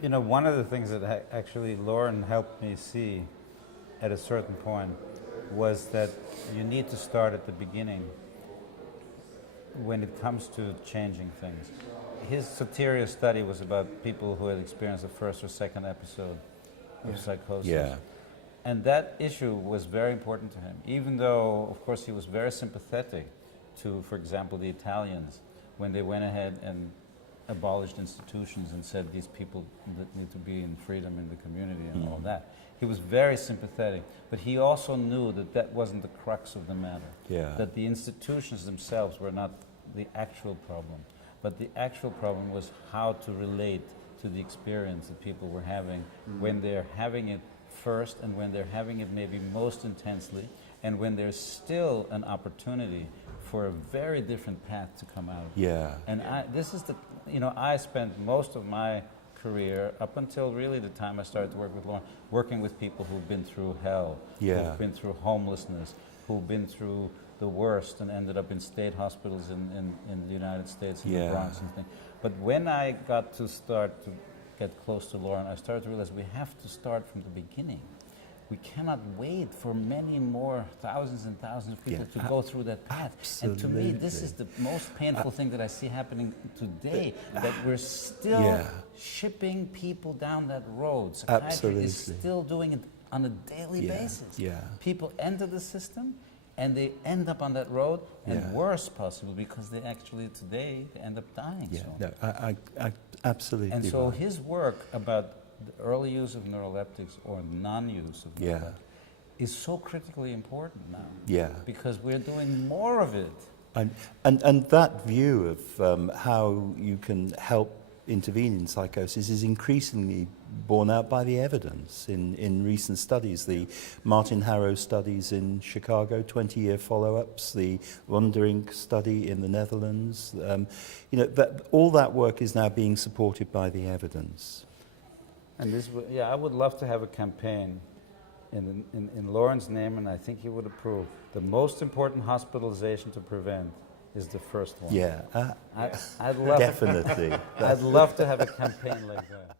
You know, one of the things that actually Loren helped me see at a certain point was that you need to start at the beginning when it comes to changing things. His Soteria study was about people who had experienced the first or second episode of psychosis. Yeah. And that issue was very important to him, even though, of course, he was very sympathetic to, for example, the Italians, when they went ahead and abolished institutions and said these people that need to be in freedom in the community and all that. He was very sympathetic, but he also knew that that wasn't the crux of the matter. Yeah. That the institutions themselves were not the actual problem, but the actual problem was how to relate to the experience that people were having when they're having it first and when they're having it maybe most intensely and when there's still an opportunity for a very different path to come out of it. Yeah. And this is the, you know, I spent most of my career up until really the time I started to work with Loren, working with people who've been through hell, Yeah. who've been through homelessness, who've been through the worst and ended up in state hospitals in the United States, in the Bronx and things. But when I got to start to get close to Loren, I started to realize we have to start from the beginning. We cannot wait for many more thousands and thousands of people to go through that path. Absolutely. And to me, this is the most painful thing that I see happening today, that we're still shipping people down that road. Psychiatry is still doing it on a daily basis. Yeah. People enter the system and they end up on that road, and worse possibly, because they actually today end up dying. Yeah, So. no, I absolutely. And so his work about the early use of neuroleptics or non-use of neuroleptics is so critically important now. Yeah. Because we're doing more of it. And that view of how you can help intervene in psychosis is increasingly borne out by the evidence in recent studies. The Martin Harrow studies in Chicago, 20-year follow-ups, the Wondering study in the Netherlands. You know, all that work is now being supported by the evidence. And this, I would love to have a campaign in Loren's name, and I think he would approve. The most important hospitalization to prevent is the first one. Yeah, I'd love definitely. I'd love to have a campaign like that.